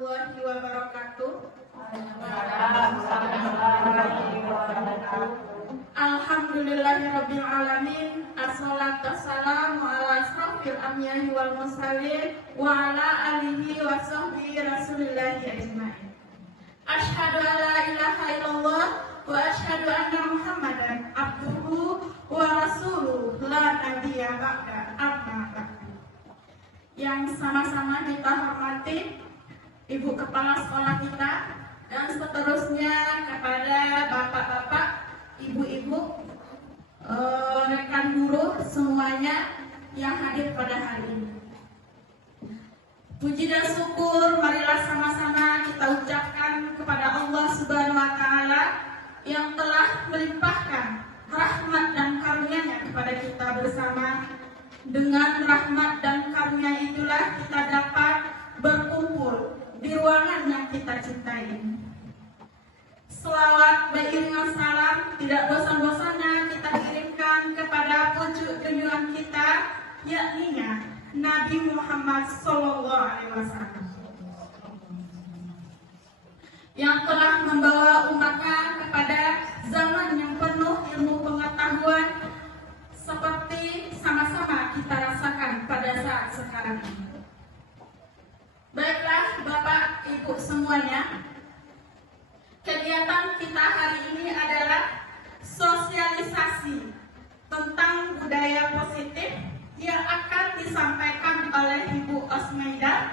warahmatullahi wabarakatuh. Alhamdulillahirabbil alamin. Assalatu wassalamu ala asrofil anbiya'i wal mursalin wa ala alihi wa sahbihi rasulillahi ajmain. Asyhadu an la ilaha illallah wa asyhadu anna Muhammadan abduhu wa rasuluh la nabiyya ba'da amma ba'du. Yang sama-sama kita hormati Ibu Kepala Sekolah kita dan seterusnya kepada bapak-bapak, ibu-ibu, rekan guru semuanya yang hadir pada hari ini. Puji dan syukur marilah sama-sama kita ucapkan kepada Allah Subhanahu wa taala yang telah melimpahkan rahmat dan karunia-Nya kepada kita bersama. Dengan rahmat dan karunia itulah kita dapat berkumpul di ruangan yang kita cintai. Selawat beriringan salam tidak bosan-bosannya kita kirimkan kepada pucuk junjungan kita, yakni Nabi Muhammad SAW, yang telah membawa umatnya kepada zaman yang penuh ilmu pengetahuan seperti sama-sama kita rasakan pada saat sekarang ini. Baiklah Bapak Ibu semuanya, kegiatan kita hari ini adalah sosialisasi tentang budaya positif yang akan disampaikan oleh Ibu Osmeidah.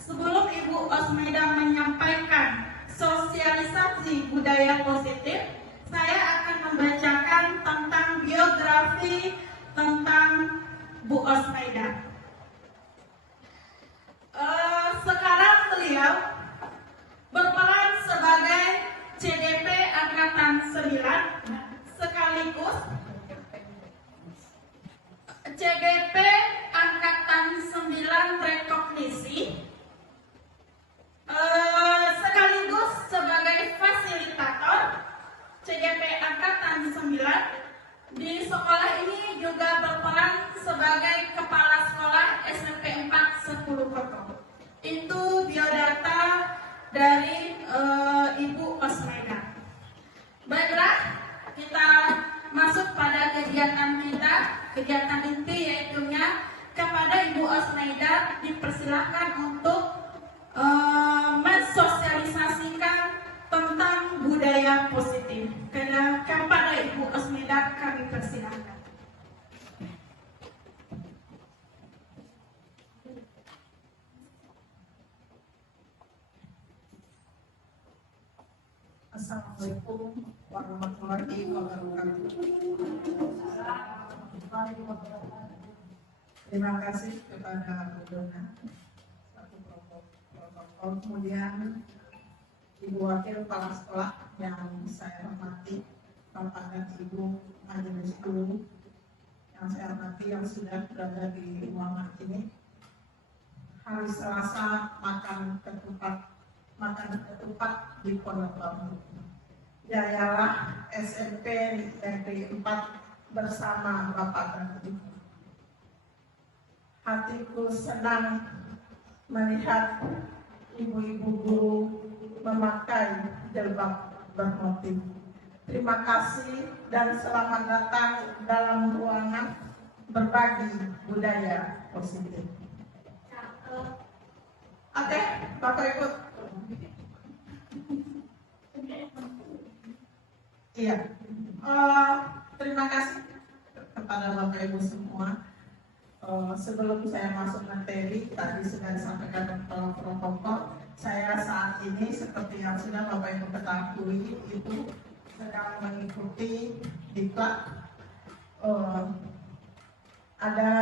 Sebelum Ibu Osmeidah menyampaikan sosialisasi budaya positif, saya akan membacakan tentang biografi tentang Bu Osmeidah. Sekarang beliau berperan sebagai CGP Angkatan 9 sekaligus CGP Angkatan 9 Rekognisi, sekaligus sebagai fasilitator CGP Angkatan 9. Di sekolah ini juga berperan sebagai kepala sekolah SMP 4 10 Koto. Itu biodata dari Ibu Osmeidah. Baiklah, kita masuk pada kegiatan kita, kegiatan inti yaitunya kepada Ibu Osmeidah dipersilahkan untuk mensosialisasikan tentang budaya positif. Kepada Ibu Osmeidah kami persilahkan. Assalamualaikum warahmatullahi wabarakatuh. Terima kasih kepada Bu Dona satu protokol, kemudian Ibu Wakil Kepala Sekolah yang saya hormati, Bapak dan Ibu Majelis Guru yang saya hormati yang sudah berada di ruangan ini. Hari Selasa makan ketupat di Pondok Bambu. Jayalah SMP Negeri 4 bersama Bapak dan Ibu. Hatiku senang melihat ibu-ibu guru memakai jilbab bermotif. Terima kasih dan selamat datang dalam ruangan berbagi budaya positif. Oke, Bapak Ibu. Iya, terima kasih kepada Bapak Ibu semua. Sebelum saya masuk materi, tadi sudah disampaikan protokol. Saya saat ini seperti yang sudah Bapak Ibu ketahui itu sedang mengikuti diklat. Ada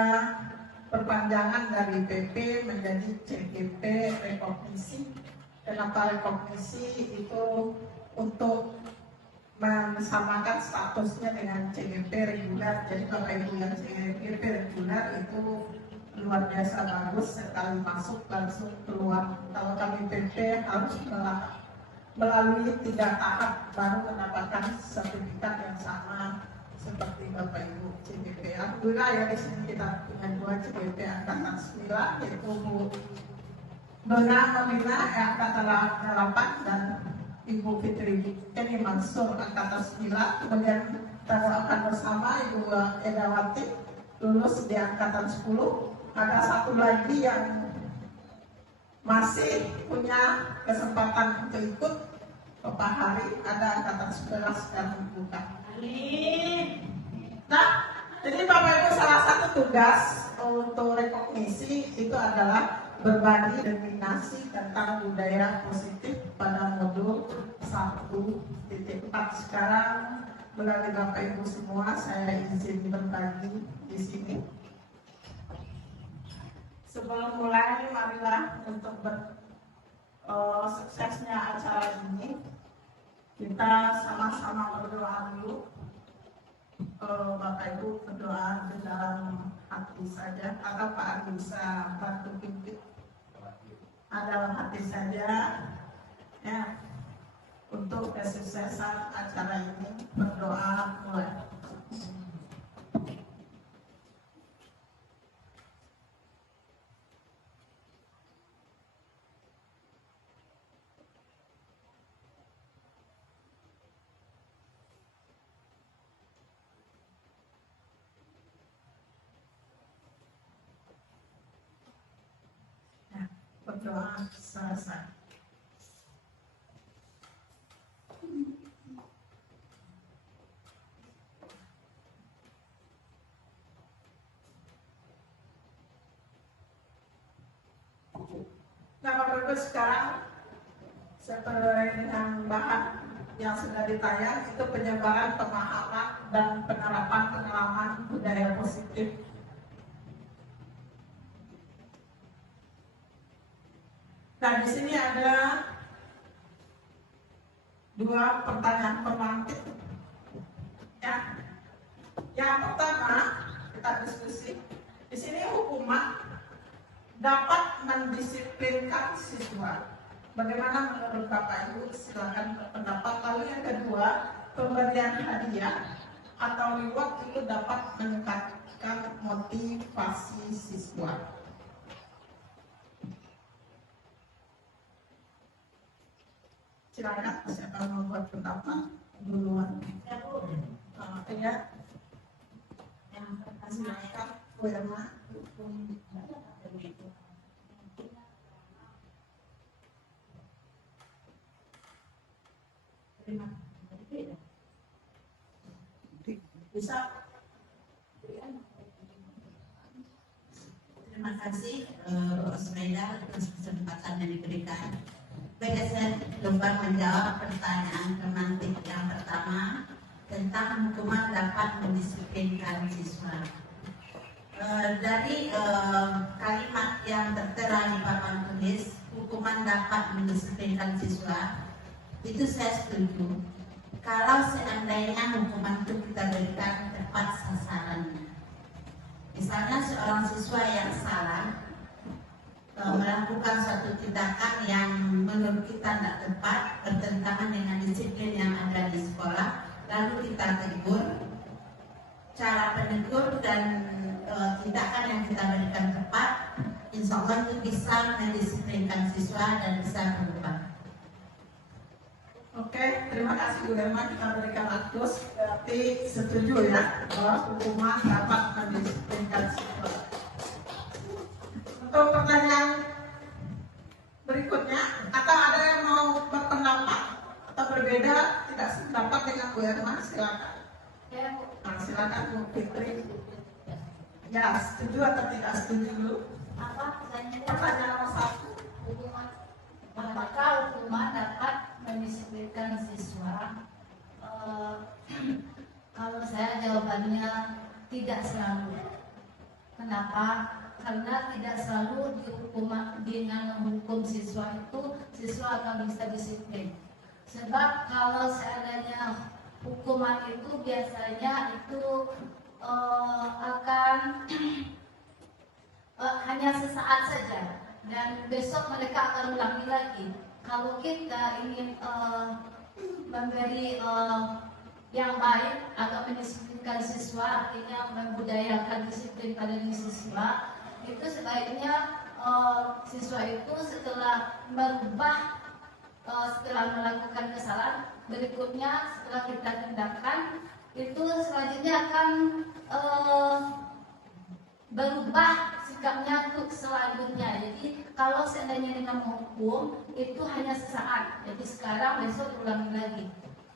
perpanjangan dari PP menjadi CGP rekognisi. Kenapa rekognisi? Itu untuk mensamakan statusnya dengan CGP reguler. Jadi Bapak Ibu yang CGP reguler itu luar biasa bagus, sekali masuk langsung keluar. Kalau kami PP harus melalui 3 tahap baru mendapatkan sertifikat yang sama seperti Bapak Ibu CGP. Alhamdulillah ya, di sini kita punya 2 CGP angkatan 9, yaitu Dona Melina angkatan 8 dan Ibu Fitri ini Mansur angkatan 9. Kemudian kita doakan bersama Ibu Edawati lulus di angkatan 10. Ada satu lagi yang masih punya kesempatan untuk ikut Bapak Hari, ada angkatan 11 dan buka. Nah, jadi Bapak Ibu salah satu tugas untuk rekognisi itu adalah berbagi definisi tentang budaya positif pada modul 1.4. Sekarang melalui Bapak Ibu semua saya izin berbagi di sini. Sebelum mulai, marilah untuk suksesnya acara ini kita sama-sama berdoa dulu. Bapak Ibu berdoa di dalam hati saja, atau Pak Adi bisa bantu pimpin dalam hati saja ya, untuk kesuksesan acara ini. Berdoa mulai. Berdoa selesai. Nah, Bapak Ibu sekarang seperti dengan bahan yang sudah ditayang itu penyebaran pemahaman dan penerapan pengalaman budaya positif. Nah, di sini ada 2 pertanyaan pemantik. Ya. Yang pertama, kita diskusi. Di sini hukuman dapat mendisiplinkan siswa. Bagaimana menurut Bapak Ibu? Silakan berpendapat. Lalu yang kedua, pemberian hadiah atau reward itu dapat meningkatkan motivasi siswa. Silakan, siapa mau buat pendapat duluan? Ya. Silakan, Bu Irma. Bisa. Terima kasih Bu Osmeda atas kesempatan yang diberikan. Baik, saya coba menjawab pertanyaan pemantik yang pertama tentang hukuman dapat mendisiplinkan siswa. Dari kalimat yang tertera di papan tulis, hukuman dapat mendisiplinkan siswa, itu saya setuju. Kalau seandainya hukuman itu kita berikan tepat sasarannya. Misalnya seorang siswa yang salah melakukan suatu tindakan yang menurut kita tidak tepat, bertentangan dengan disiplin yang ada di sekolah, lalu kita tegur. Cara penegur dan tindakan yang kita berikan tepat, insya Allah itu bisa mendisiplinkan siswa dan bisa berubah. Oke, terima kasih Bu Irma. Kita berikan aktus. Berarti setuju ya bahwa hukuman dapat mendisiplinkan siswa. Untuk pertanyaan berikutnya, atau ada yang mau berpendapat atau berbeda, tidak sependapat dengan Bu Irma, silakan. Nah, silakan Bu Fitri. Ya, setuju atau tidak setuju dulu? Pertanyaan nomor 1. Apakah hukuman dapat mendisiplinkan siswa? Kalau saya jawabannya tidak selalu. Kenapa? Karena tidak selalu dengan menghukum siswa itu siswa akan bisa disiplin. Sebab kalau seandainya hukuman itu biasanya itu akan hanya sesaat saja dan besok mereka akan ulangi lagi. Kalau kita ingin memberi yang baik atau mendisiplinkan siswa, artinya membudayakan disiplin pada diri siswa, itu sebaiknya siswa itu setelah merubah, setelah melakukan kesalahan, berikutnya setelah kita tindakan itu selanjutnya akan berubah sikapnya untuk selanjutnya. Jadi kalau seandainya dengan menghukum itu hanya sesaat, jadi sekarang besok ulangi lagi.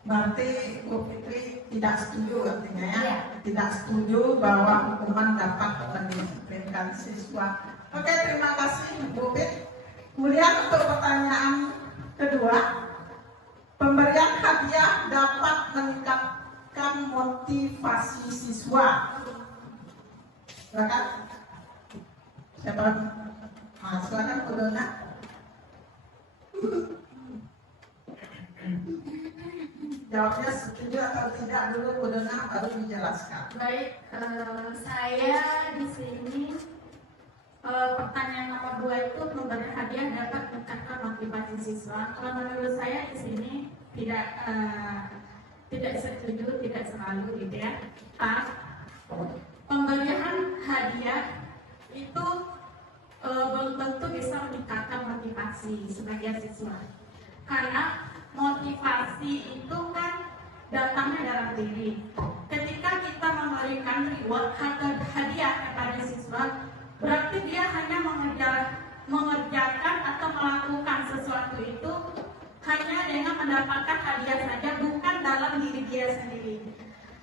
Berarti Bu Fitri tidak setuju artinya ya? Iya. Tidak setuju bahwa hukuman dapat mendisiplinkan siswa. Oke, terima kasih Bu Fit. Kemudian untuk pertanyaan kedua, pemberian hadiah dapat meningkatkan motivasi siswa. Silakan. Siapa? Silakan Bu Dona. Jawabnya setuju atau tidak dulu Bu Dona, baru dijelaskan. Baik, saya di sini pertanyaan nomor 2 itu memberi hadiah dapat meningkatkan motivasi siswa. Kalau menurut saya di sini tidak setuju, tidak selalu gitu ya. Pemberian hadiah itu belum tentu bisa meningkatkan motivasi sebagai siswa. Karena motivasi itu kan datangnya dalam diri. Ketika kita memberikan reward atau hadiah kepada siswa, berarti dia hanya mengerjakan atau melakukan sesuatu itu hanya dengan mendapatkan hadiah saja, bukan dalam diri dia sendiri.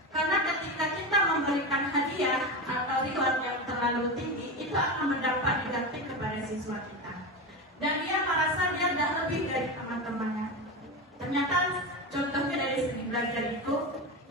Karena ketika kita memberikan hadiah atau reward yang terlalu tinggi, itu akan mendapat negatif kepada siswa kita. Dan dia merasa dia sudah lebih dari teman-temannya. Ternyata contohnya dari segi belajar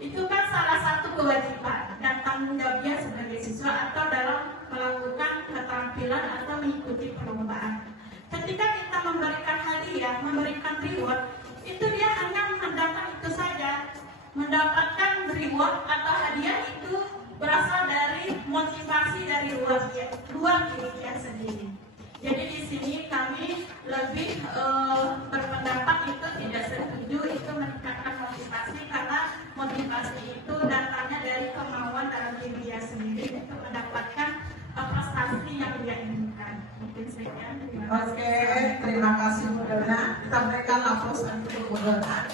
itu kan salah satu kewajiban dan tanggung jawab dia sebagai siswa atau dalam melakukan keterampilan atau mengikuti perlombaan. Ketika kita memberikan hadiah, memberikan reward, itu dia hanya mengandalkan itu saja. Mendapatkan reward atau hadiah itu berasal dari motivasi dari luar diri dia sendiri. Jadi di sini kami lebih berpendapat itu tidak setuju itu meningkatkan motivasi, karena motivasi itu datangnya dari kemauan dalam diri dia sendiri untuk mendapatkan prestasi yang dia inginkan. Mungkin sekian. Oke, terima kasih Bu Dona. Kita berikan aplaus untuk Bu Dona.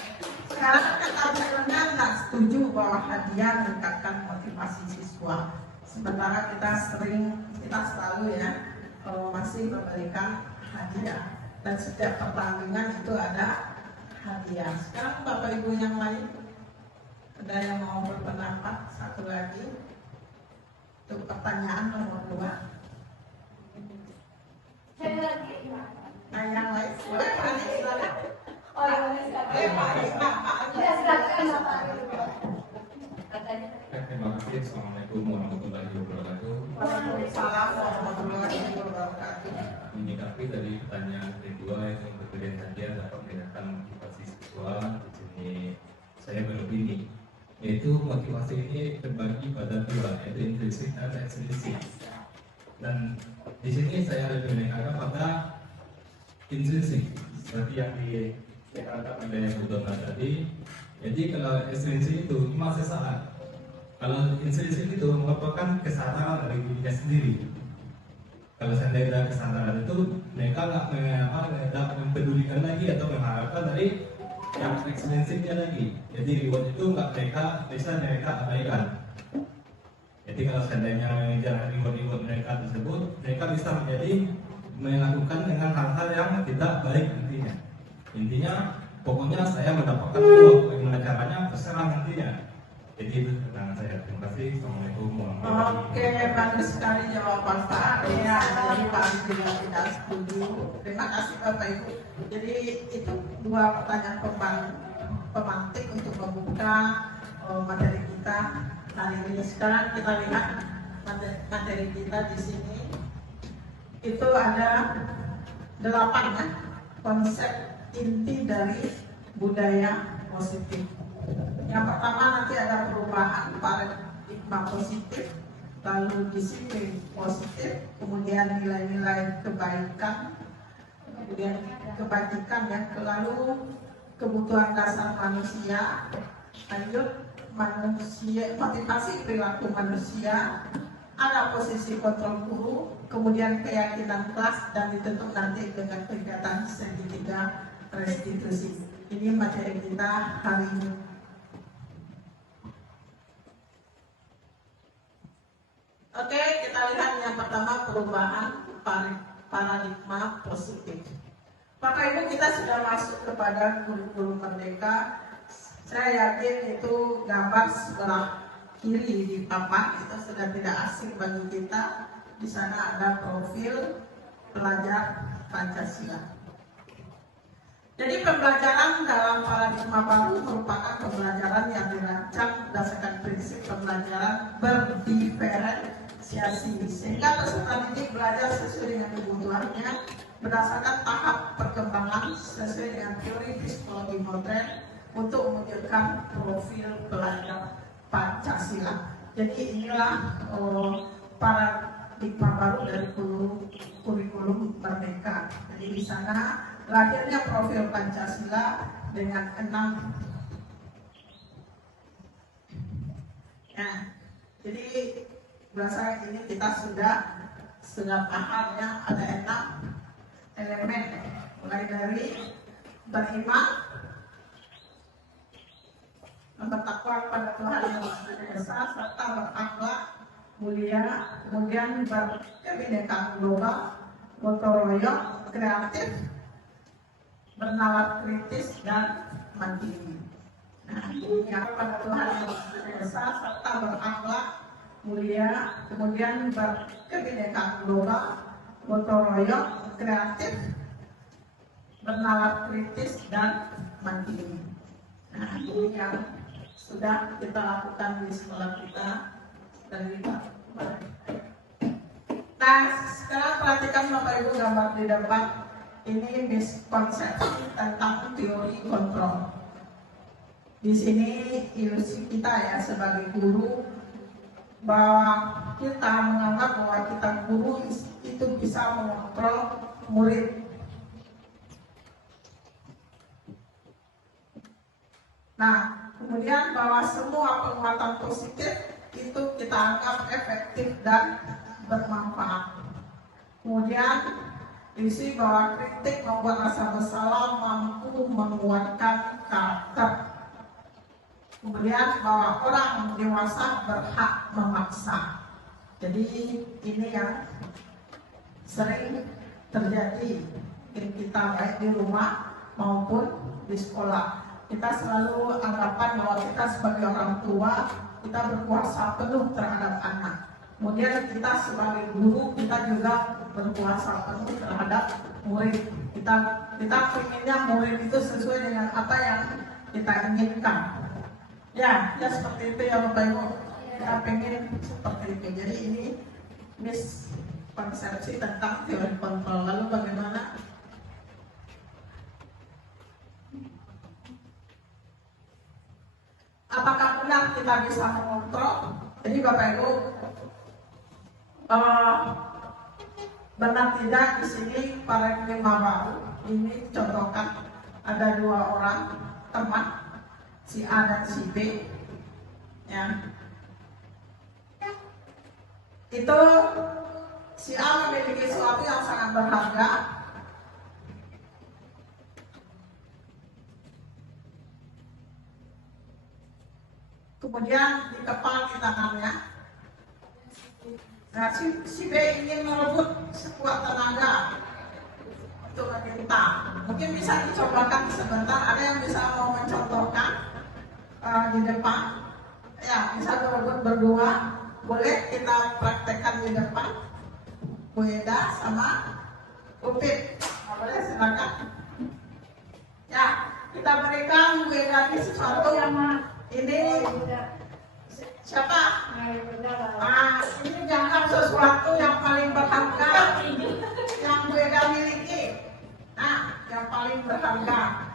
Sekarang kata Bu Dona tidak setuju bahwa hadiah meningkatkan motivasi siswa. Sementara kita selalu ya masih memberikan hadiah, dan setiap pertandingan itu ada hadiah. Sekarang Bapak Ibu yang lain, ada yang mau berpendapat? Satu lagi untuk pertanyaan nomor 2. Saya lagi. Nah, yang lain boleh silakan. Terima kasih. Assalamualaikum warahmatullahi wabarakatuh. Waalaikumsalam warahmatullahi wabarakatuh. Menyikapi dari pertanyaan kedua yang berbeda hadiah dapat meningkatkan motivasi siswa, di sini saya beropini, yaitu motivasi ini terbagi pada dua, yaitu intrinsik dan ekstrinsik. Dan di sini saya lebih menekankan pada intrinsik, seperti yang dikatakan oleh Bu Dona tadi. Jadi kalau ekstrinsik itu cuma sesaat. Kalau intrinsik itu merupakan kesadaran dari dirinya sendiri. Kalau seandainya ada kesadaran itu, mereka nggak mempedulikan lagi atau mengharapkan dari yang ekstrinsiknya lagi. Jadi reward itu nggak bisa mereka abaikan. Jadi kalau seandainya mengejar reward mereka tersebut, mereka bisa melakukan dengan hal-hal yang tidak baik nantinya. Intinya, pokoknya saya mendapatkan reward, bagaimana caranya terserah nantinya. Jadi itu tentang saya. Terima kasih. Assalamualaikum warahmatullahi wabarakatuh. Oke, bagus sekali jawaban Pak Ari ya. Jadi Pak Ari juga tidak setuju. Terima kasih Bapak Ibu. Jadi itu dua pertanyaan pemantik untuk membuka materi kita hari ini. Sekarang kita lihat materi kita di sini. Itu ada 8 ya, konsep inti dari budaya positif. Yang pertama nanti ada perubahan paradigma positif, lalu disiplin positif, kemudian nilai-nilai kebaikan, kemudian kebajikan ya, lalu kebutuhan dasar manusia, lanjut manusia, motivasi perilaku manusia, ada posisi kontrol guru, kemudian keyakinan kelas, dan ditutup nanti dengan kegiatan segitiga restitusi. Ini materi kita hari ini. Oke, kita lihat yang pertama, perubahan paradigma positif. Bapak Ibu, kita sudah masuk kepada kurikulum merdeka. Saya yakin itu gambar sebelah kiri di papan itu sudah tidak asing bagi kita. Di sana ada profil pelajar Pancasila. Jadi pembelajaran dalam paradigma baru merupakan pembelajaran yang dirancang berdasarkan prinsip pembelajaran berdiferensiasi, sehingga peserta didik belajar sesuai dengan kebutuhannya berdasarkan tahap perkembangan sesuai dengan teori psikologi modern untuk mewujudkan profil pelajar Pancasila. Jadi inilah paradigma baru dari kurikulum merdeka. Jadi di sana lahirnya profil Pancasila dengan 6. Nah, jadi berdasarkan ini kita sudah paham ya, ada 6 elemen, mulai dari beriman, bertakwa kepada Tuhan yang Maha Esa, serta berakhlak mulia, kemudian berkebinekaan global, gotong royong, kreatif, bernalar kritis, dan mandiri. Nah, yang kepada Tuhan yang Maha Esa, serta berakhlak mulia, kemudian berkebinekaan global, gotong royong, kreatif, bernalar kritis, dan mandiri. Nah, ini yang sudah kita lakukan di sekolah kita dari Pak. Nah, sekarang perhatikan Bapak Ibu gambar di depan. Ini miskonsepsi tentang teori kontrol. Di sini ilusi kita ya sebagai guru, bahwa kita menganggap bahwa kita guru itu bisa mengontrol murid. Nah, kemudian bahwa semua penguatan positif itu kita anggap efektif dan bermanfaat. Kemudian isi bahwa kritik membuat rasa bersalah mampu menguatkan karakter. Kemudian bahwa orang dewasa berhak memaksa. Jadi ini yang sering terjadi di kita baik di rumah maupun di sekolah. Kita selalu anggapan bahwa kita sebagai orang tua kita berkuasa penuh terhadap anak. Kemudian kita sebagai guru kita juga berkuasa penuh terhadap murid. Kita inginnya murid itu sesuai dengan apa yang kita inginkan. Ya seperti itu ya Bapak Ibu. Kita pengen seperti itu. Jadi ini miskonsepsi tentang teori kontrol. Lalu bagaimana? Apakah benar kita bisa mengontrol? Jadi Bapak Ibu, benar tidak di sini paradigma baru ini contohkan ada 2 orang teman, si A dan si B, ya. Itu si A memiliki sesuatu yang sangat berharga. Kemudian dikepal di tangannya. Nah, si B ingin merebut sekuat tenaga untuk meminta. Mungkin bisa dicobakan sebentar. Ada yang bisa mau mencontohkan di depan? Ya, bisa berebut berdua. Boleh kita praktekkan di depan. Bu Eda sama Upit. Boleh silakan. Ya, kita berikan Bu Eda ini sesuatu yang ini siapa? Ini jangan sesuatu yang paling berharga yang Bu Eda miliki. Nah, yang paling berharga.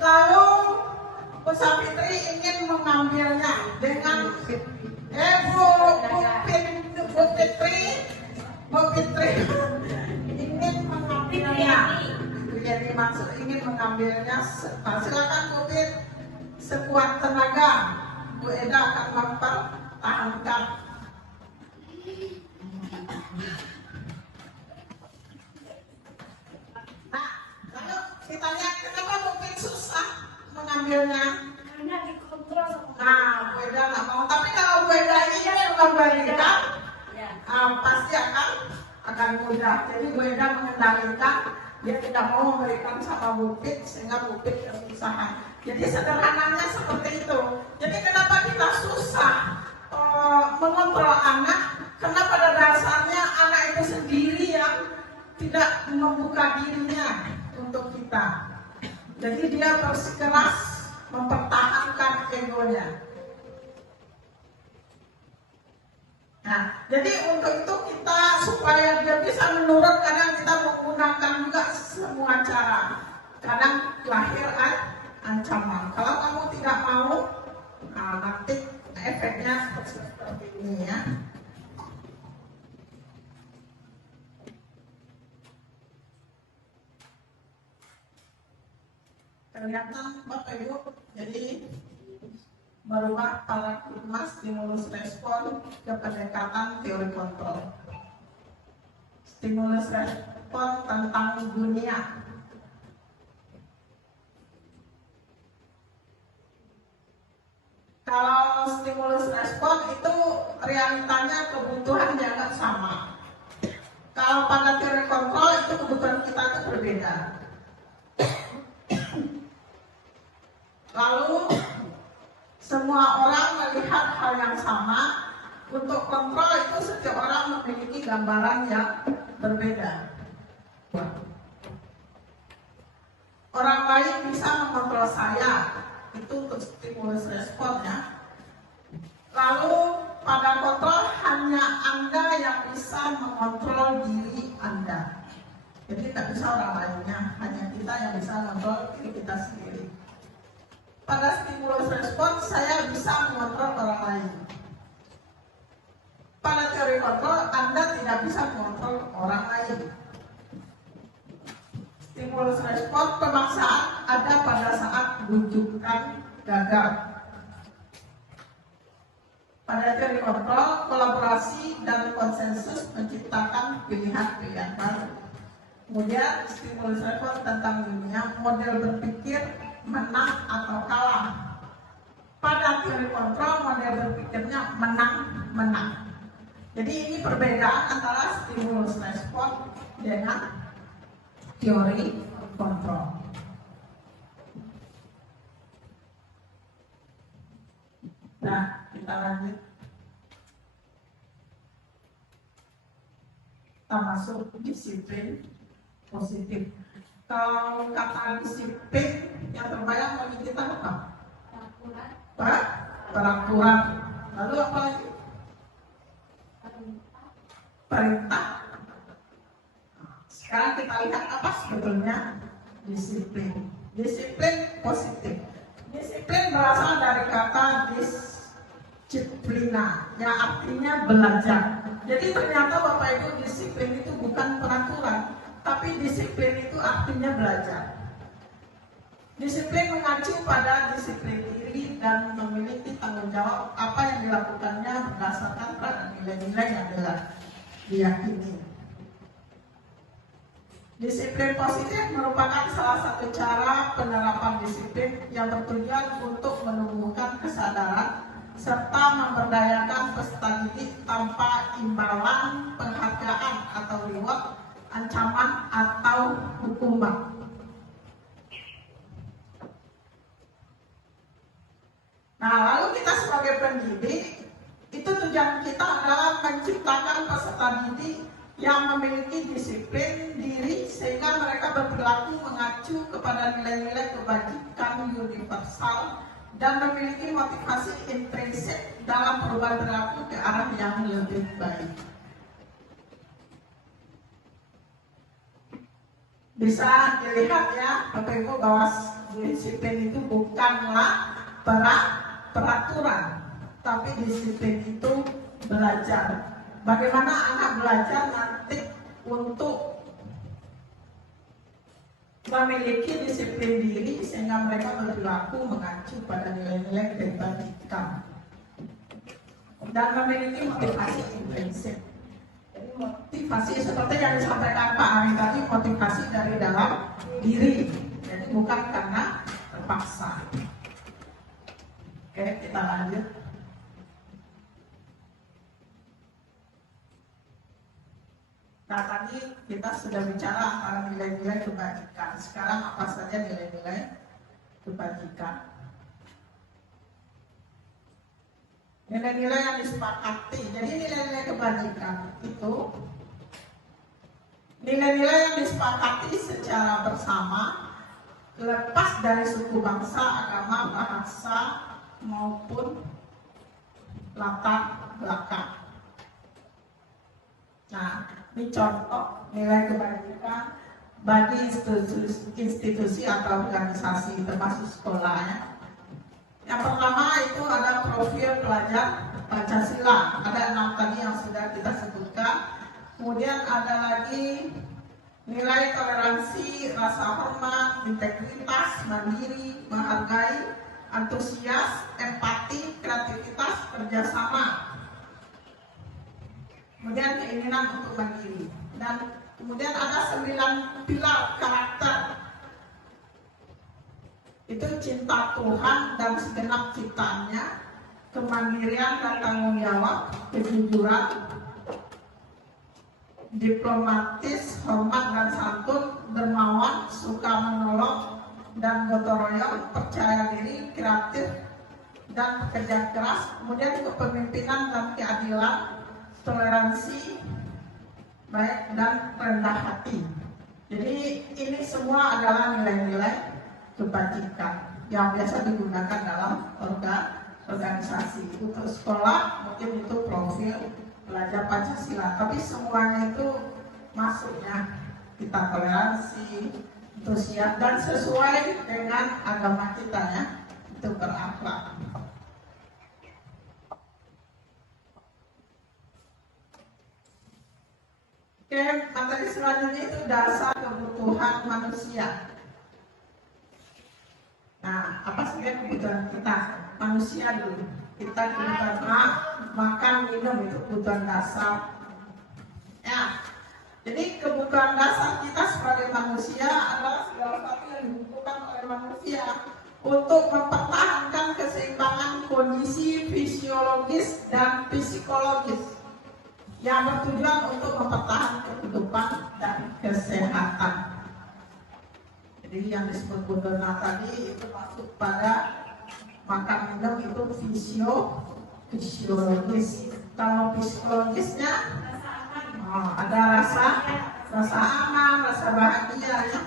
Lalu Bu Sapitri ingin mengambilnya dengan Bu Fitri ingin mengambilnya. Jadi maksud ingin mengambilnya. Silakan Bu Fit, sekuat tenaga Bu Eda akan mempertahankan. Nah, lalu kita lihat kenapa mungkin susah mengambilnya. Karena dikontrol sama Nah, Bu Eda nggak mau. Tapi kalau Bu Eda ingin memberikan, ya. pasti akan mudah. Jadi Bu Eda mengendalikan, dia tidak mau memberikan sama Bupit sehingga Bupit kesusahan. Jadi sederhananya seperti itu. Jadi kenapa kita susah mengontrol anak? Karena pada dasarnya anak itu sendiri yang tidak membuka dirinya untuk kita. Jadi dia bersikeras mempertahankan egonya. Nah, jadi untuk itu kita supaya dia bisa menurut, kadang kita menggunakan juga semua cara. Kadang lahir ancaman. Kalau kamu tidak mau, nanti efeknya seperti ini ya. Kelihatan Bapak Ibu, jadi merubah paradigma stimulus respon ke pendekatan teori kontrol. Stimulus respon tentang dunia. Kalau stimulus respon itu realitanya kebutuhan dianggap sama. Kalau pada teori kontrol itu kebutuhan kita itu berbeda. Lalu semua orang melihat hal yang sama. Untuk kontrol itu setiap orang memiliki gambaran yang berbeda. Orang lain bisa mengontrol saya, itu untuk stimulus responnya. Lalu pada kontrol hanya Anda yang bisa mengontrol diri Anda. Jadi tidak bisa orang lainnya, hanya kita yang bisa mengontrol diri kita sendiri. Pada stimulus respon saya bisa mengontrol orang lain. Pada teori kontrol Anda tidak bisa mengontrol orang lain. Stimulus respon pemaksaan ada pada saat rujukan gagal. Pada teori kontrol, kolaborasi dan konsensus menciptakan pilihan-pilihan baru. Kemudian stimulus respon tentang dunia, model berpikir menang atau kalah. Pada teori kontrol, model berpikirnya menang-menang. Jadi ini perbedaan antara stimulus respon dengan teori kontrol. Nah, kita lanjut. Kita masuk disiplin positif. Kalau kata disiplin yang terbayang bagi kita apa? Peraturan. Lalu apa lagi? Perintah. Sekarang kita lihat apa sebetulnya disiplin. Disiplin positif. Disiplin berasal dari kata disiplina, yang artinya belajar. Jadi ternyata Bapak Ibu, disiplin itu bukan peraturan, tapi disiplin itu artinya belajar. Disiplin mengacu pada disiplin diri dan memiliki tanggung jawab apa yang dilakukannya berdasarkan pada nilai-nilai yang diyakini. Disiplin positif merupakan salah satu cara penerapan disiplin yang bertujuan untuk menumbuhkan kesadaran serta memberdayakan peserta didik tanpa imbalan, penghargaan atau reward, ancaman atau hukuman. Nah, lalu kita sebagai pendidik, itu tujuan kita adalah menciptakan peserta didik yang memiliki disiplin diri sehingga mereka berperilaku mengacu kepada nilai-nilai kebajikan universal dan memiliki motivasi intrinsik dalam perubahan perilaku ke arah yang lebih baik. Bisa dilihat ya Bapak Ibu bahwa disiplin itu bukanlah peraturan, tapi disiplin itu belajar. Bagaimana anak belajar nanti untuk memiliki disiplin diri sehingga mereka berperilaku mengacu pada nilai-nilai kebajikan. dan memiliki motivasi intensif. Jadi motivasi seperti yang disampaikan Pak Ari tadi, motivasi dari dalam diri, jadi bukan karena terpaksa. Oke, kita lanjut. Nah, tadi kita sudah bicara antara nilai-nilai kebajikan. Sekarang apa saja nilai-nilai kebajikan? Nilai-nilai yang disepakati. Jadi nilai-nilai kebajikan itu nilai-nilai yang disepakati secara bersama, lepas dari suku bangsa, agama, bahasa maupun latar belakang. Nah, ini contoh nilai kebajikan bagi institusi atau organisasi termasuk sekolahnya. Yang pertama itu ada profil pelajar Pancasila, ada 6 tadi yang sudah kita sebutkan. Kemudian ada lagi nilai toleransi, rasa hormat, integritas, mandiri, menghargai, antusias, empati, kreativitas, kerjasama. Kemudian keinginan untuk mandiri. Dan kemudian ada 9 pilar karakter. Itu cinta Tuhan dan segenap ciptaannya, kemandirian dan tanggung jawab, kejujuran, diplomatis, hormat dan santun, dermawan, suka menolong dan gotong royong, percaya diri, kreatif dan kerja keras. Kemudian kepemimpinan dan keadilan, toleransi, baik dan rendah hati. Jadi ini semua adalah nilai-nilai kebajikan yang biasa digunakan dalam organisasi. Untuk sekolah mungkin itu profil pelajar Pancasila, tapi semuanya itu masuknya kita toleransi, antusias dan sesuai dengan agama kita ya, itu berakhlak. Oke, materi selanjutnya itu dasar kebutuhan manusia. Nah, apa saja kebutuhan kita? Manusia dulu. Kita kebutuhan makan, minum, itu kebutuhan dasar. Ya, jadi kebutuhan dasar kita sebagai manusia adalah segala sesuatu yang dibutuhkan oleh manusia untuk mempertahankan keseimbangan kondisi fisiologis dan psikologis yang bertujuan untuk mempertahankan kehidupan dan kesehatan. Jadi yang disebut budona tadi itu masuk pada makan minum itu fisiologis. Kalau psikologisnya ada rasa aman, rasa bahagia ya,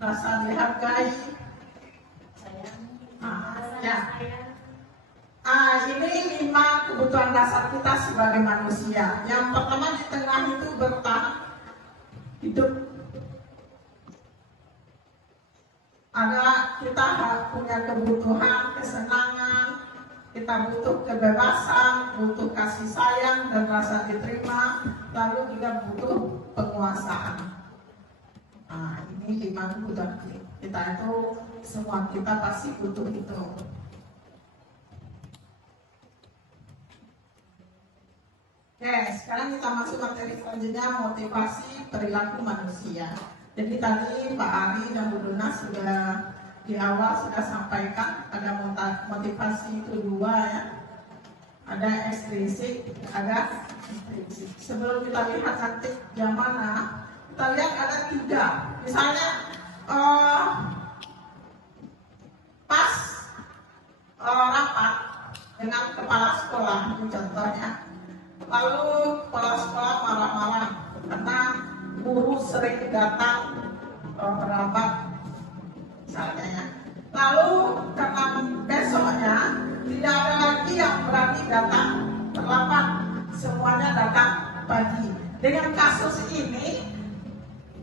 rasa dihargai. Ini 5 kebutuhan dasar kita sebagai manusia. Yang pertama di tengah itu bertahan hidup. Kita punya kebutuhan kesenangan, kita butuh kebebasan, butuh kasih sayang dan rasa diterima, lalu juga butuh penguasaan. Nah, ini 5 kebutuhan kita itu, semua kita pasti butuh itu. Oke, sekarang kita masuk materi selanjutnya, motivasi perilaku manusia. Jadi tadi Pak Ari dan Bu Dona sudah di awal sudah sampaikan ada motivasi itu 2 ya. Ada ekstrinsik, ada intrinsik. Sebelum kita lihat nanti yang mana, kita lihat ada 3. Misalnya pas rapat dengan kepala sekolah, ini contohnya. Lalu kepala sekolah marah-marah karena guru sering datang terlambat misalnya ya. Lalu karena besoknya tidak ada lagi yang berani datang terlambat, semuanya datang pagi. Dengan kasus ini,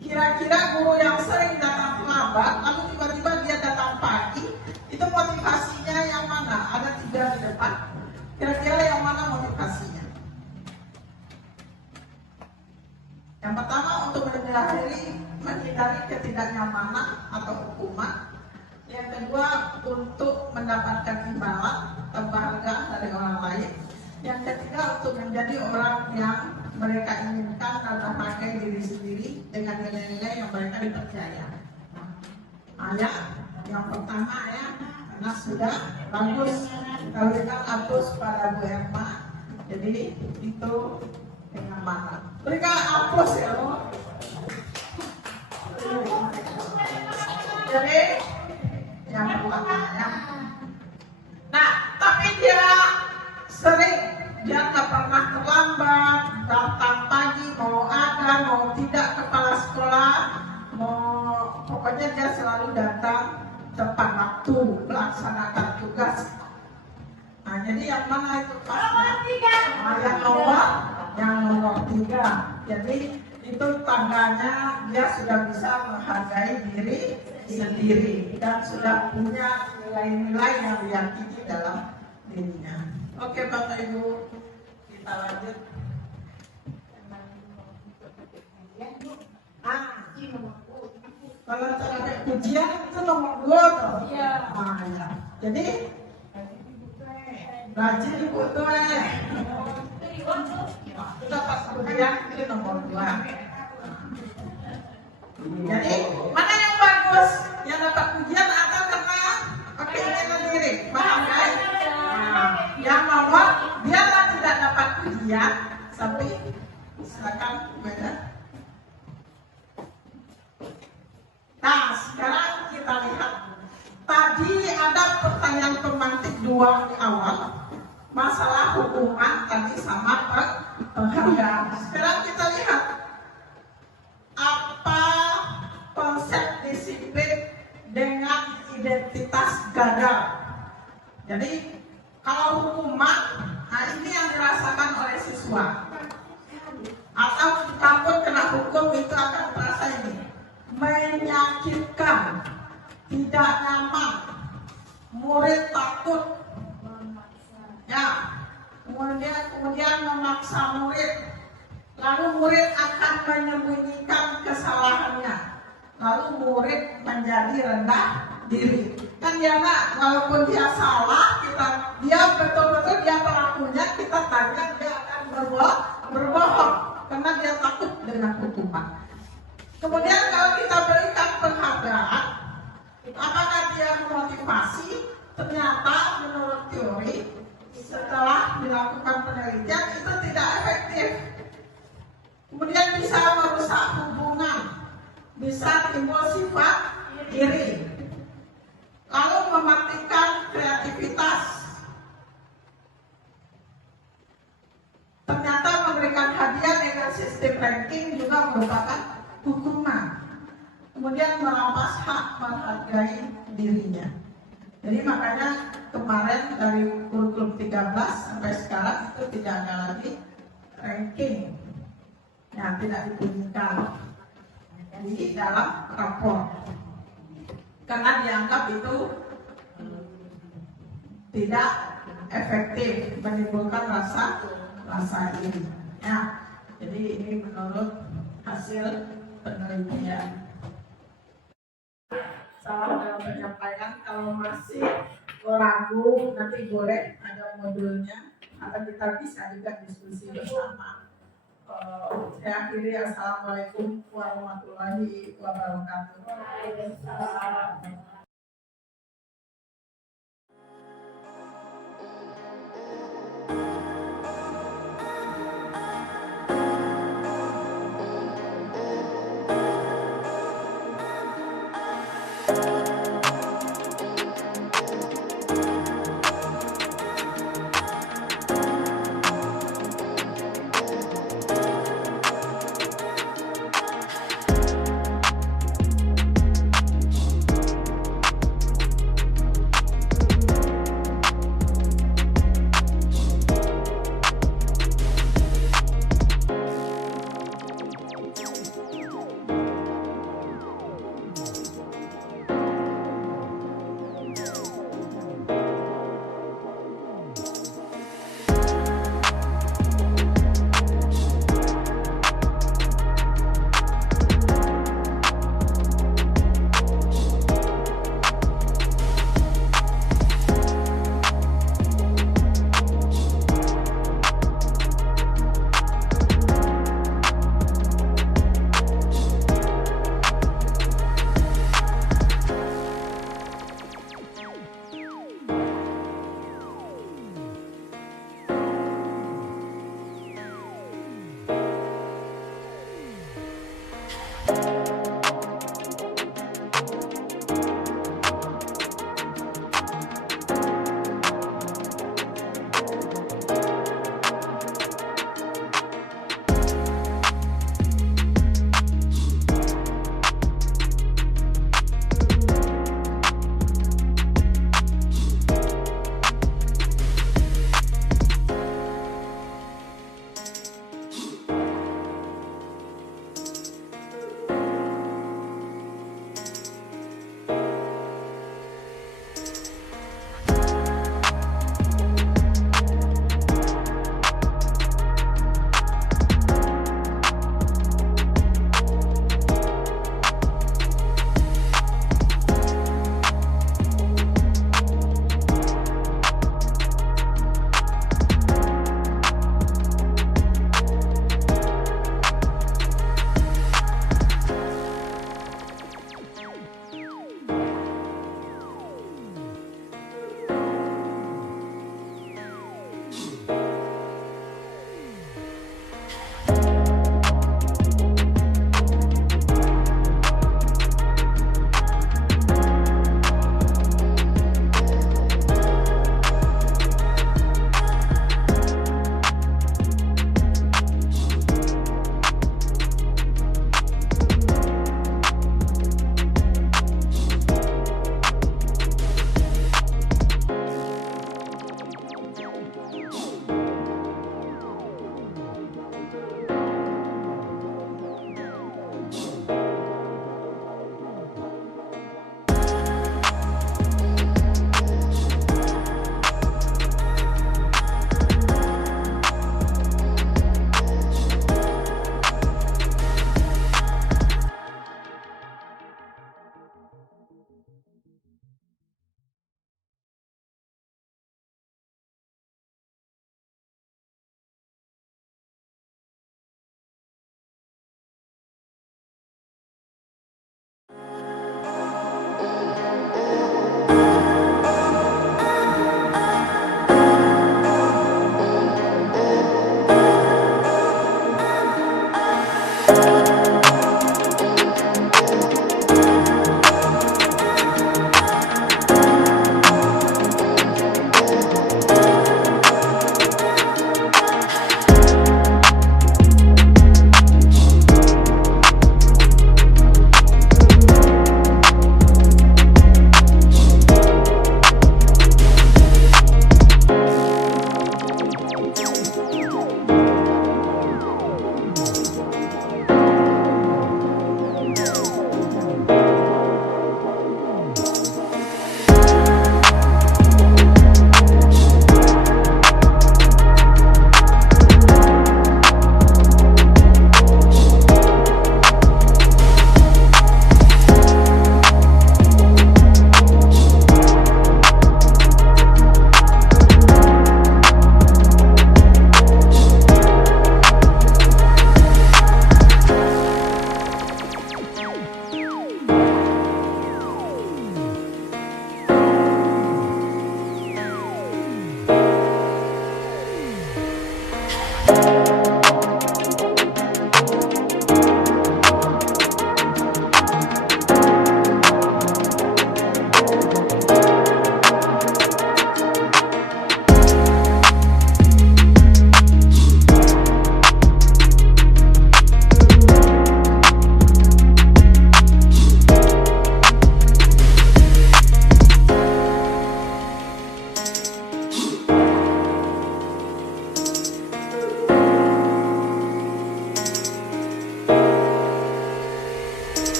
kira-kira guru yang sering datang terlambat lalu tiba-tiba dia datang pagi, itu motivasinya yang mana? Ada 3 di depan. Kira-kira yang mana motivasinya? Yang pertama untuk menghindari ketidaknyamanan atau hukuman. Yang kedua untuk mendapatkan imbalan atau penghargaan dari orang lain. Yang ketiga, untuk menjadi orang yang mereka inginkan dan memakai diri sendiri dengan nilai-nilai yang mereka dipercaya. Ya, yang pertama ya, karena sudah bagus kalian hapus pada Bu Erma, jadi itu dengan mana? Berikan hapus ya Bu. Jadi yang pertama ya. Nah, tapi dia sering, dia nggak pernah terlambat, datang pagi, mau ada, mau tidak kepala sekolah, pokoknya dia selalu datang tepat waktu melaksanakan tugas. Nah, jadi yang mana itu pasnya? Yang nomor 3. Jadi itu tandanya dia sudah bisa menghargai diri sendiri dan sudah punya nilai-nilai yang diyakini dalam dirinya. Oke Bapak Ibu, kita lanjut. Kalau terhadap pujian itu nomor 2 toh. Iya. Ya. Jadi rajin ibu tuh kita pas pujian itu nomor 2. Jadi mana yang bagus? Yang dapat pujian atau karena keinginan diri? Paham kan? Yang nomor biarlah tidak dapat pujian, tapi silakan beda. Nah, sekarang kita lihat. Tadi ada pertanyaan pemantik 2 di awal. Masalah hukuman tadi sama penghargaan. Sekarang kita lihat. Apa konsep disiplin dengan identitas gagal? Jadi, kalau hukuman, nah ini yang dirasakan oleh siswa. Atau takut kena hukum itu akan terasa ini. Menyakitkan, tidak nyaman, murid takut, ya, kemudian memaksa murid, lalu murid akan menyembunyikan kesalahannya, lalu murid menjadi rendah diri. Kan dia nak, walaupun dia salah, dia betul-betul dia pelakunya, kita tanya dia akan berbohong karena dia takut dengan hukuman. Kemudian kalau kita berikan penghargaan, apakah dia memotivasi? Ternyata menurut teori, setelah dilakukan penelitian itu tidak efektif. Kemudian bisa merusak hubungan, bisa timbul sifat iri, lalu mematikan kreativitas. Ternyata memberikan hadiah dengan sistem ranking juga merupakan hukuman, kemudian merampas hak menghargai dirinya. Jadi makanya kemarin dari kurikulum 13 sampai sekarang itu tidak ada lagi ranking, yang tidak dibunyikan di dalam rapor karena dianggap itu tidak efektif, menimbulkan rasa iri. Ya, jadi ini menurut hasil penelitian. Salah dalam penyampaian, kalau masih ragu nanti boleh ada modulnya atau kita bisa juga diskusi bersama. Saya akhiri, assalamualaikum warahmatullahi wabarakatuh.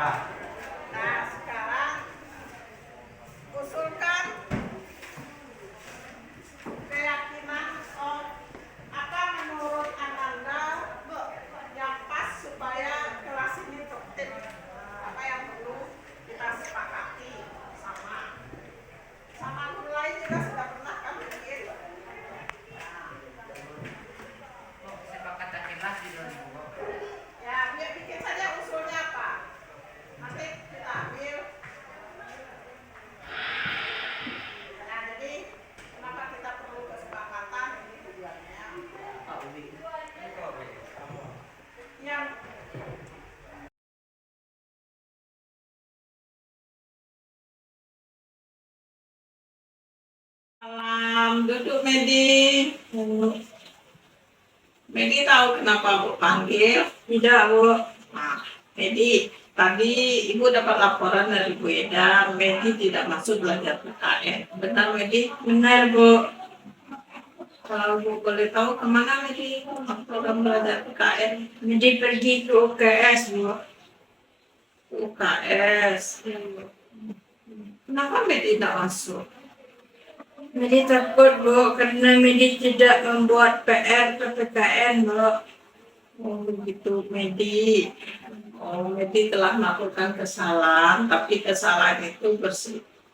Nah, sekarang usulkan keyakinan apa menurut Ananda yang pas supaya kelas ini tertib. Apa yang perlu kita sepakati sama guru lain juga sudah pernah kami bikin. Ya, bikin saja usulnya apa. Nanti kita ambil. Nah, jadi kenapa kita perlu kesepakatan ini tujuannya? Yang Salam, duduk Medi. Medi tahu kenapa Bu panggil? Tidak, Bu. Nah, Medi, tadi Ibu dapat laporan dari Bu Eda, Medi tidak masuk belajar PKN. Benar, Medi? Benar, Bu. Kalau Bu boleh tahu kemana Medi program belajar PKN? Medi pergi ke UKS, Bu. UKS. Kenapa Medi tidak masuk? Medi takut, Bu, karena Medi tidak membuat PR PPKN, Bu. Oh, begitu, Medi. Oh, Medi telah melakukan kesalahan, tapi kesalahan itu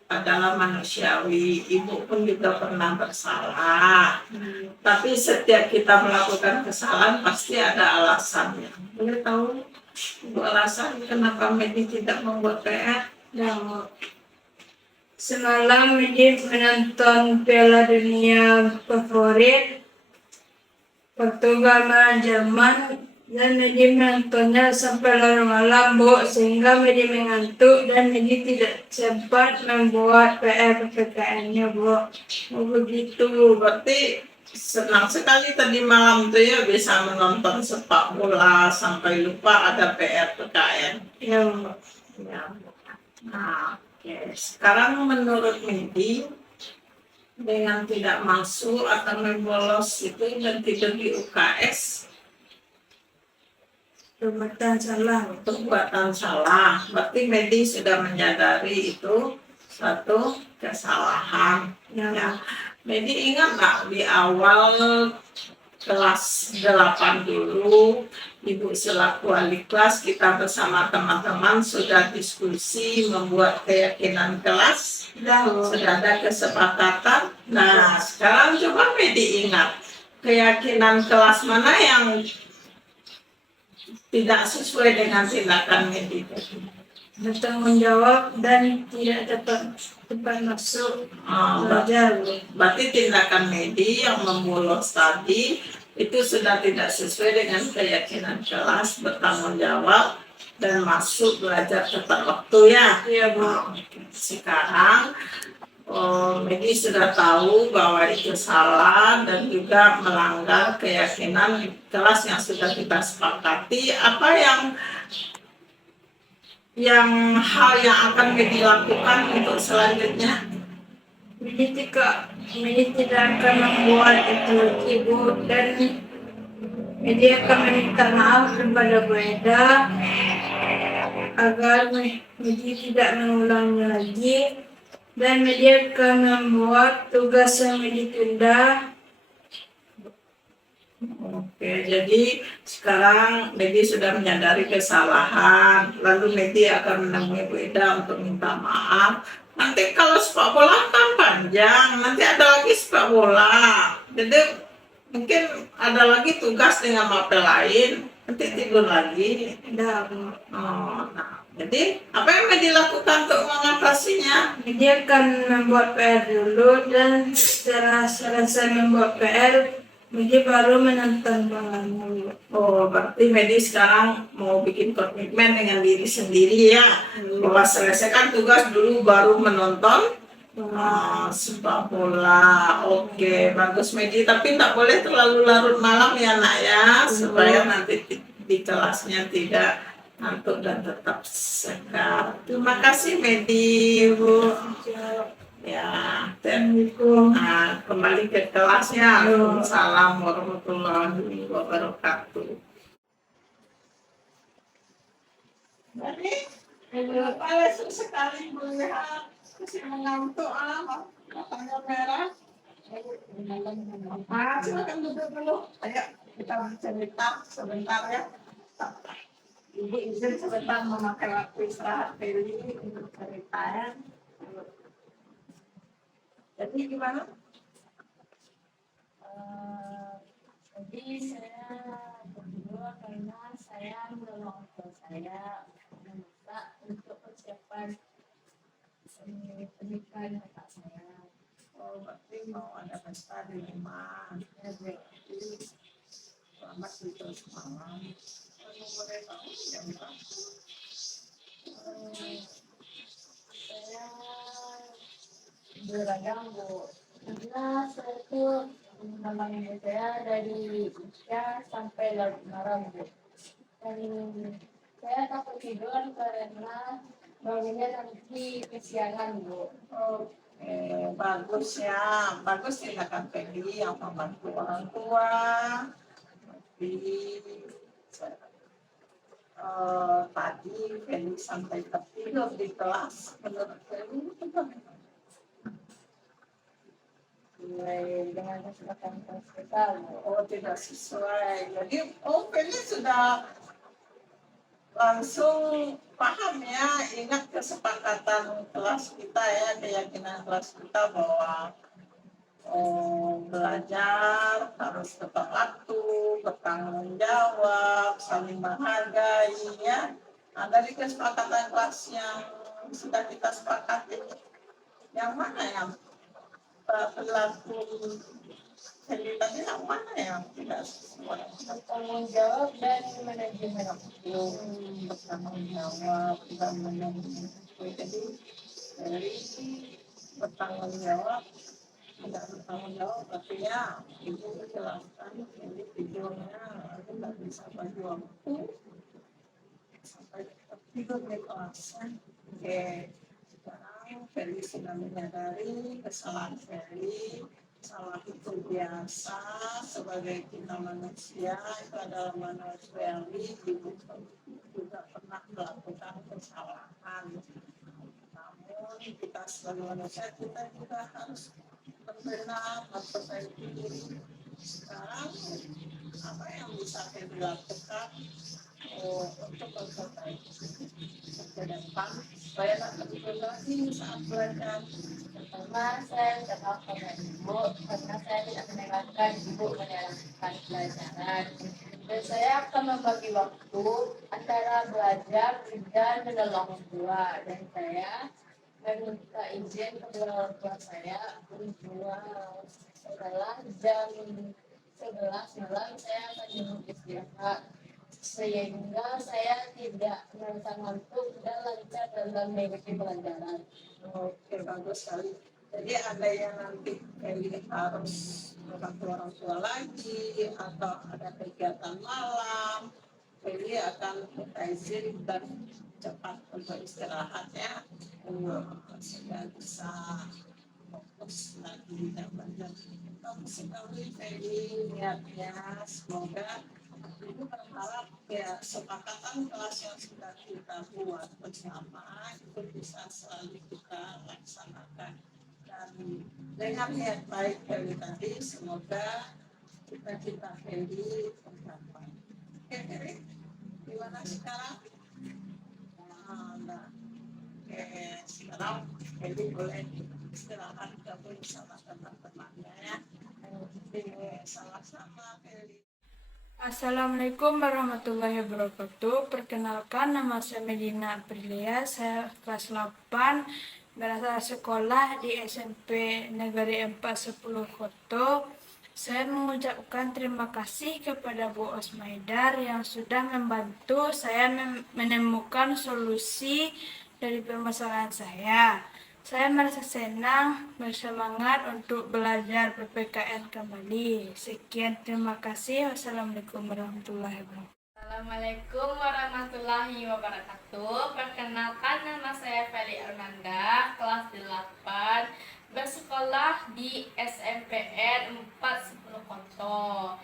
adalah manusiawi. Ibu pun juga pernah bersalah. Tapi setiap kita melakukan kesalahan, pasti ada alasannya. Boleh tahu Ibu alasan kenapa Medi tidak membuat PR? Ya, Bu. Semalam Medi menonton Piala Dunia favorit Portugal melawan Jerman dan Medi menontonnya sampai larut malam, Bu, sehingga Medi mengantuk dan Medi tidak sempat membuat PR PPKN-nya, Bu. Oh, begitu, berarti senang sekali tadi malam tuh ya bisa menonton sepak bola sampai lupa ada PR PKN. Ya, Bu. Ya. Nah, sekarang menurut Medi dengan tidak masuk atau membolos itu dan tidur di UKS perbuatan salah. Berarti Medi sudah menyadari itu satu kesalahan. Ya. Medi ingat nggak di awal kelas 8 dulu, Ibu selaku wali kelas, kita bersama teman-teman sudah diskusi membuat keyakinan kelas, sudah ada kesepakatan. Nah, sekarang coba Medi ingat, keyakinan kelas mana yang tidak sesuai dengan tindakan Medi? Bertanggung jawab dan tidak dapat masuk belajar. Berarti tindakan Medi yang membolos tadi itu sudah tidak sesuai dengan keyakinan kelas, bertanggung jawab dan masuk belajar tepat waktu ya. Iya, Bu. Sekarang Medi sudah tahu bahwa itu salah dan juga melanggar keyakinan kelas yang sudah kita sepakati. Apa hal yang akan Medi lakukan untuk selanjutnya? Medi tidak akan membuat itu lagi, Bu, dan Medi akan meminta maaf kepada Bu Eda agar Medi tidak mengulangi lagi, dan Medi akan membuat tugas yang Medi tunda. Oke, jadi sekarang Medi sudah menyadari kesalahan, lalu Medi akan menemui Bu Eda untuk minta maaf. Nanti kalau sepak bola kan panjang, nanti ada lagi sepak bola. Jadi mungkin ada lagi tugas dengan mapel lain, nanti tidur lagi. Nah, jadi apa yang Medi lakukan untuk mengatasinya? Medi akan membuat PR dulu, dan setelah selesai membuat PR, Medi baru menonton bolanya. Oh, berarti Medi sekarang mau bikin komitmen dengan diri sendiri ya. Bahwa selesaikan tugas dulu baru menonton sepak bola. Oke, bagus Medi. Tapi tak boleh terlalu larut malam ya nak ya, supaya nanti di kelasnya tidak ngantuk dan tetap segar. Terima kasih Medi, Bu. Ya, kembali ke kelasnya. Assalamualaikum warahmatullahi wabarakatuh. Lesu sekali melihat si mengantuk matanya merah. Silakan duduk dulu. Ayo kita bercerita sebentar ya. Ibu izin sebentar memakai waktu istirahat Feli untuk cerita ya. Jadi gimana? Jadi saya berdua karena saya menolong orang tua saya memasak untuk persiapan pernikahan kakak saya. Oh, berarti mau ada pesta di rumah. Ya, jadi selamat tidur semalam. Kalau boleh tahu jam berapa? Saya beragam Bu, karena saya tuh menemani saya dari isya sampai larut malam Bu. Dan saya takut tidur karena bangunnya nanti kesiangan Bu. Bagus ya, bagus tindakan Feli yang membantu orang tua. Jadi tadi Feli sampai tertidur di kelas. Menurut Feli itu bagaimana? Mulai dengan kesempatan kita Bu. Oh, tidak sesuai. Jadi, Feli sudah langsung paham ya, ingat kesepakatan kelas kita ya, keyakinan kelas kita bahwa belajar harus tepat waktu, bertanggung jawab, saling menghargai ya. Nah, dari kesepakatan kelas yang sudah kita sepakati, yang mana yang perilaku Feli tadi yang mana yang tidak sesuai? Bertanggung jawab dan manajemen waktu. Bertanggung jawab dan manajemen waktu. Jadi dari bertanggung jawab, tidak bertanggung jawab artinya ibu menjelaskan ini tidurnya tidak bisa bagi waktu sampai tidur di kelas. Oke, sekarang Feli sudah menyadari kesalahan Feli. Salah itu biasa, sebagai kita manusia itu adalah manusiawi, ibu juga pernah melakukan kesalahan. Namun kita sebagai manusia kita juga harus berbenah, memperbaiki diri. Sekarang apa yang bisa Feli lakukan untuk memperbaiki ke depan supaya tak terjadi lagi saat belajar? Pertama, saya minta maaf kepada Ibu karena saya tidak mendengarkan Ibu menyalahkan pelajaran. Dan saya akan membagi waktu antara belajar dan menolong orang tua. Dan saya meminta izin kepada orang tua saya berjual setelah jam 11 malam saya akan jemput istirahat sehingga saya tidak merasa ngantuk dan lancar dalam mengikuti pelajaran. Oke, bagus sekali. Jadi ada yang nanti Feli harus membantu orang tua lagi atau ada kegiatan malam, Feli akan minta izin dan cepat untuk istirahat ya, sehingga bisa fokus lagi dan belajar. Bagus sekali Feli niatnya, semoga Ibu berharap ya kesepakatan kelas yang sudah kita buat bersama itu bisa selalu kita laksanakan. Dan dengan niat baik Feli tadi, semoga cita-cita Feli tercapai. Oke, Feli, gimana sekarang? Oke, sekarang Feli boleh istirahat gabung sama teman-temannya ya. Sama-sama Feli. Assalamualaikum warahmatullahi wabarakatuh. Perkenalkan, nama saya Medina Aprilia. Saya kelas 8 berasal sekolah di SMP Negeri 410 Koto. Saya mengucapkan terima kasih kepada Bu Osmaidar yang sudah membantu saya menemukan solusi dari permasalahan saya. Saya merasa senang, bersemangat untuk belajar PPKN kembali. Sekian, terima kasih. Wassalamualaikum warahmatullahi wabarakatuh. Assalamualaikum warahmatullahi wabarakatuh. Perkenalkan, nama saya Feli Arnanda, kelas 8, bersekolah di SMPN 410 Koto,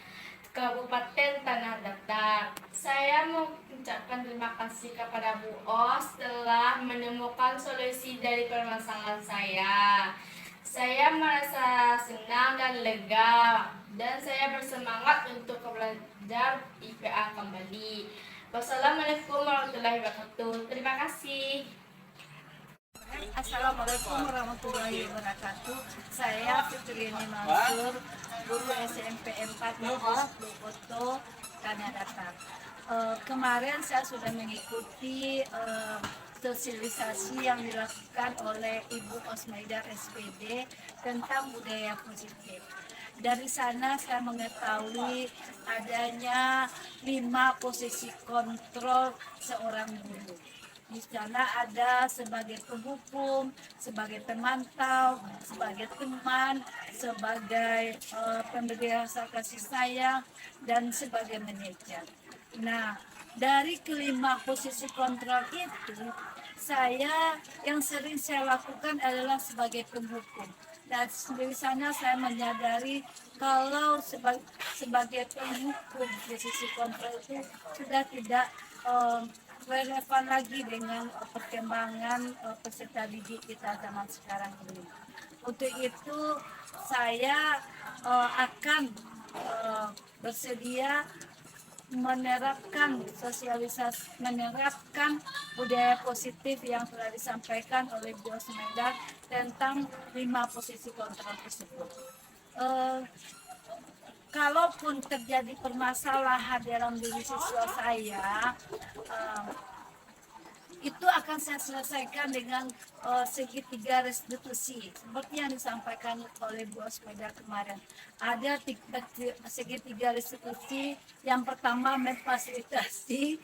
Kabupaten Tanah Datar. Saya mau mengucapkan terima kasih kasih kepada Bu Os telah menemukan solusi dari permasalahan saya. Saya merasa senang dan lega, dan saya bersemangat untuk belajar IPA kembali. Wassalamualaikum warahmatullahi wabarakatuh. Terima kasih. Assalamualaikum warahmatullahi wabarakatuh. Saya Fitrini Mansur, guru SMP 4 Bogoto, Tanah Datar. Kemarin saya sudah mengikuti sosialisasi yang dilakukan oleh Ibu Osmaidar SPD tentang budaya positif. Dari sana saya mengetahui adanya 5 posisi kontrol seorang guru. Di sana ada sebagai penghukum, sebagai pemantau, sebagai teman, sebagai pemberi rasa kasih sayang, dan sebagai manajer. Nah, dari kelima posisi kontrol itu, saya yang sering saya lakukan adalah sebagai penghukum. Dan dari sana saya menyadari kalau sebagai penghukum posisi kontrol itu sudah tidak relevan lagi dengan perkembangan peserta didik kita zaman sekarang ini. Untuk itu saya akan bersedia menerapkan budaya positif yang telah disampaikan oleh Bu Osmaidar tentang 5 posisi kontrol tersebut. Kalaupun terjadi permasalahan dalam diri siswa saya, itu akan saya selesaikan dengan segitiga restitusi seperti yang disampaikan oleh Bu Osmaidar kemarin. Ada segitiga restitusi. Yang pertama memfasilitasi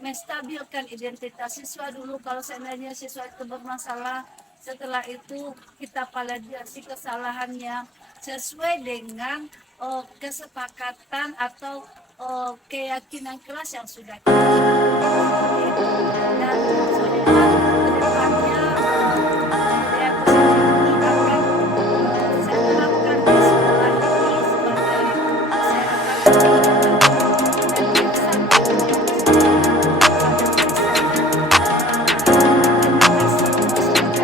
menstabilkan identitas siswa dulu. Kalau seandainya siswa itu bermasalah, setelah itu kita validasi kesalahannya sesuai dengan kesepakatan atau keyakinan kelas yang sudah kita dan kedepannya budaya positif ini akan saya terapkan di sekolah ini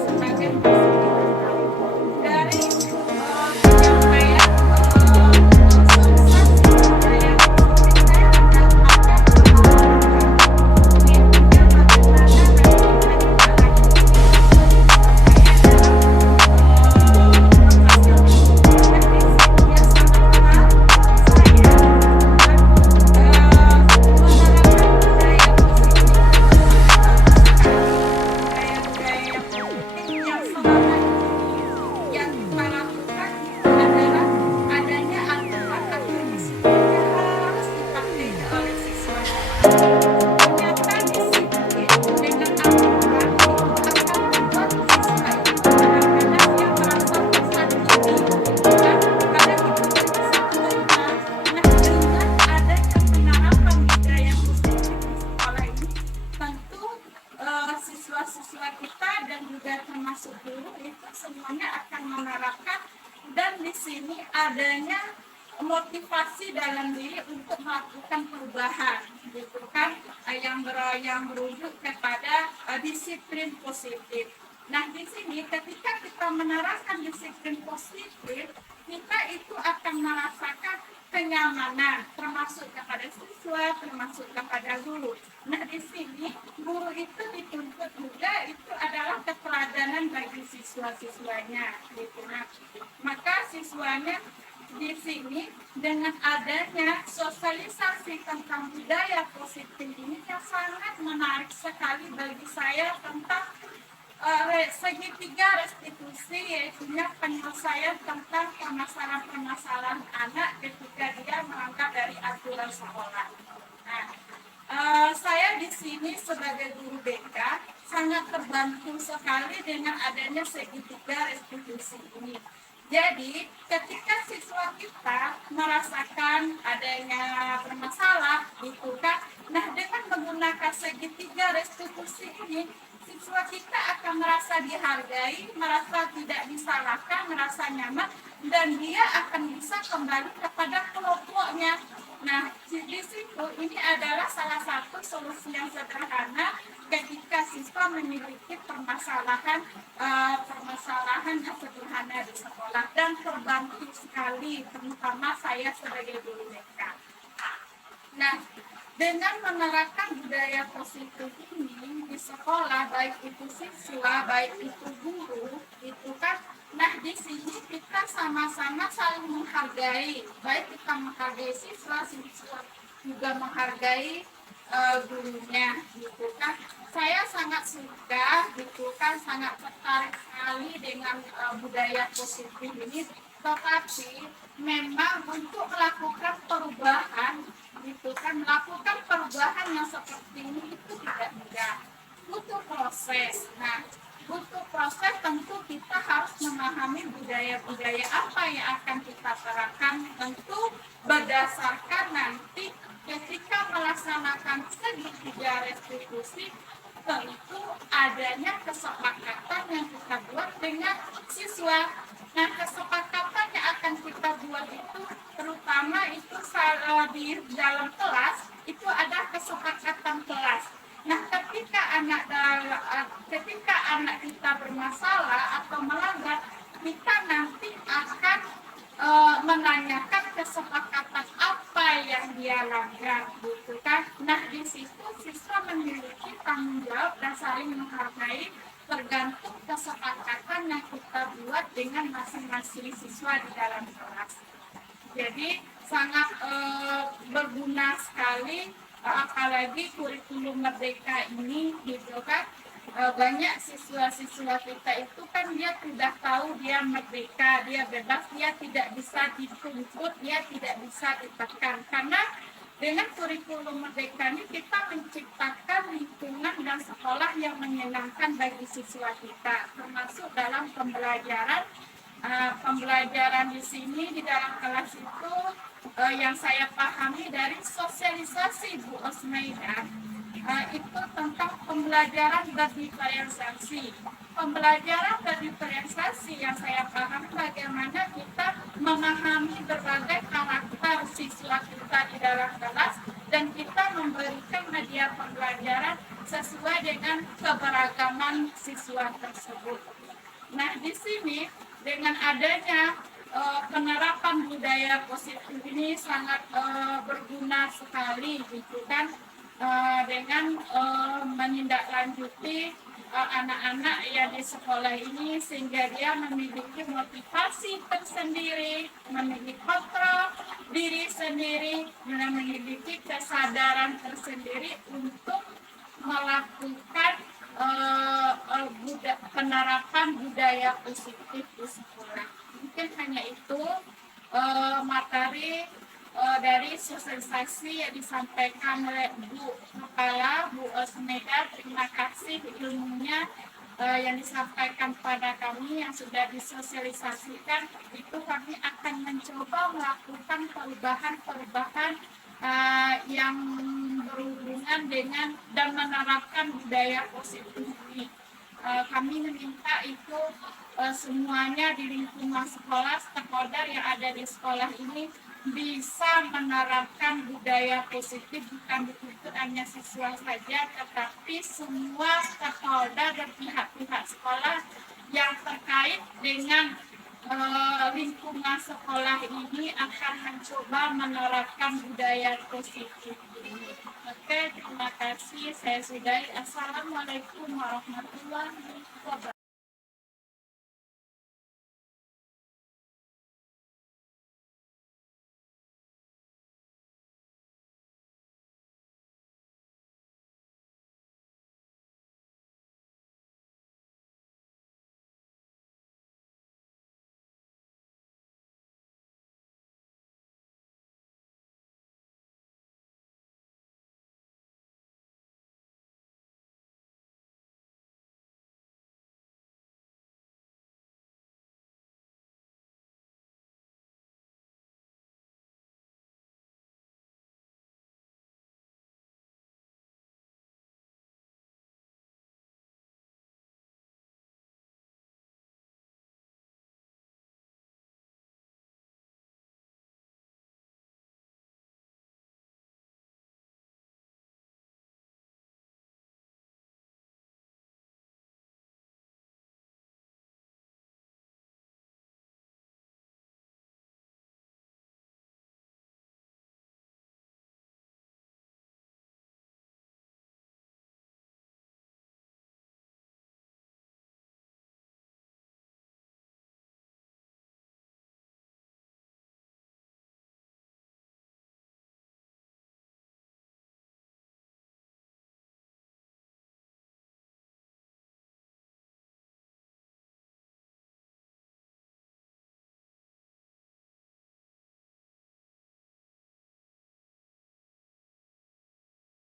sebagai saya siswa-siswa kita dan juga termasuk guru itu semuanya akan menerapkan, dan di sini adanya motivasi dalam diri untuk melakukan perubahan, gitu kan, yang merujuk kepada disiplin positif. Nah, di sini ketika kita menerapkan disiplin positif, kita itu akan merasakan kenyamanan, termasuk kepada siswa, termasuk kepada guru. Nah, di sini guru itu dituntut juga itu adalah keteladanan bagi siswa-siswanya, gitu. Nah, maka siswanya di sini dengan adanya sosialisasi tentang budaya positif ini yang sangat menarik sekali bagi saya tentang segitiga restitusi, yaitu penyelesaian tentang permasalahan-permasalahan anak ketika dia melanggar dari aturan sekolah. Nah, saya di sini sebagai guru BK, sangat terbantu sekali dengan adanya segitiga restitusi ini. Jadi, ketika siswa kita merasakan adanya bermasalah, gitu kan, nah dengan menggunakan segitiga restitusi ini, siswa kita akan merasa dihargai, merasa tidak disalahkan, merasa nyaman, dan dia akan bisa kembali kepada kelompoknya. Nah, di situ ini adalah salah satu solusi yang sederhana ketika siswa memiliki permasalahan yang sederhana di sekolah, dan terbantu sekali, terutama saya sebagai guru BK. Nah, dengan menerapkan budaya positif ini di sekolah, baik itu siswa, baik itu guru, itu kan, nah di sini kita sama-sama saling menghargai, baik kita menghargai siswa, siswa juga menghargai gurunya, gitu kan. Saya sangat suka, gitu kan, sangat tertarik sekali dengan budaya positif ini, tetapi memang untuk melakukan perubahan, gitu kan, melakukan perubahan yang seperti ini itu tidak mudah, butuh proses. Nah, butuh proses, tentu kita harus memahami budaya-budaya apa yang akan kita terapkan, tentu berdasarkan nanti ketika melaksanakan segitiga restitusi, tentu adanya kesepakatan yang kita buat dengan siswa. Nah, kesepakatan yang akan kita buat itu, terutama itu di dalam kelas, itu ada kesepakatan kelas. Nah, ketika anak kita bermasalah atau melanggar, kita nanti akan menanyakan kesepakatan apa yang dia langgar, gitu kan. Nah, di situ siswa memiliki tanggung jawab dan saling menghargai tergantung kesepakatan yang kita buat dengan masing-masing siswa di dalam kelas. Jadi sangat berguna sekali, apalagi kurikulum merdeka ini, gitu kan. Banyak siswa-siswa kita itu kan dia sudah tahu dia merdeka, dia bebas, dia tidak bisa dituntut, dia tidak bisa ditekan. Karena dengan kurikulum merdeka ini kita menciptakan lingkungan dan sekolah yang menyenangkan bagi siswa kita, termasuk dalam pembelajaran. Pembelajaran di sini di dalam kelas itu yang saya pahami dari sosialisasi Bu Osmaidah, itu tentang pembelajaran berdiferensiasi. Pembelajaran berdiferensiasi yang saya pahami bagaimana kita memahami berbagai karakter siswa kita di dalam kelas, dan kita memberikan media pembelajaran sesuai dengan keberagaman siswa tersebut. Nah, di sini dengan adanya penerapan budaya positif ini sangat berguna sekali, gitu kan, dengan menindaklanjuti anak-anak yang di sekolah ini, sehingga dia memiliki motivasi tersendiri, memiliki kontrol diri sendiri, dan memiliki kesadaran tersendiri untuk melakukan penerapan budaya positif di sekolah. Mungkin hanya itu materi dari sosialisasi yang disampaikan oleh Bu Kepala, Bu Osmaidah. Terima kasih ilmunya yang disampaikan kepada kami yang sudah disosialisasikan. Itu kami akan mencoba melakukan perubahan-perubahan yang berhubungan dengan dan menerapkan budaya positif ini. Kami meminta itu semuanya di lingkungan sekolah, stakeholder yang ada di sekolah ini bisa menerapkan budaya positif, bukan dituntut hanya siswa saja, tetapi semua stakeholder dan pihak-pihak sekolah yang terkait dengan lingkungan sekolah ini akan mencoba menerapkan budaya positif ini. Oke, terima kasih. Saya sudahi. Assalamualaikum warahmatullahi wabarakatuh.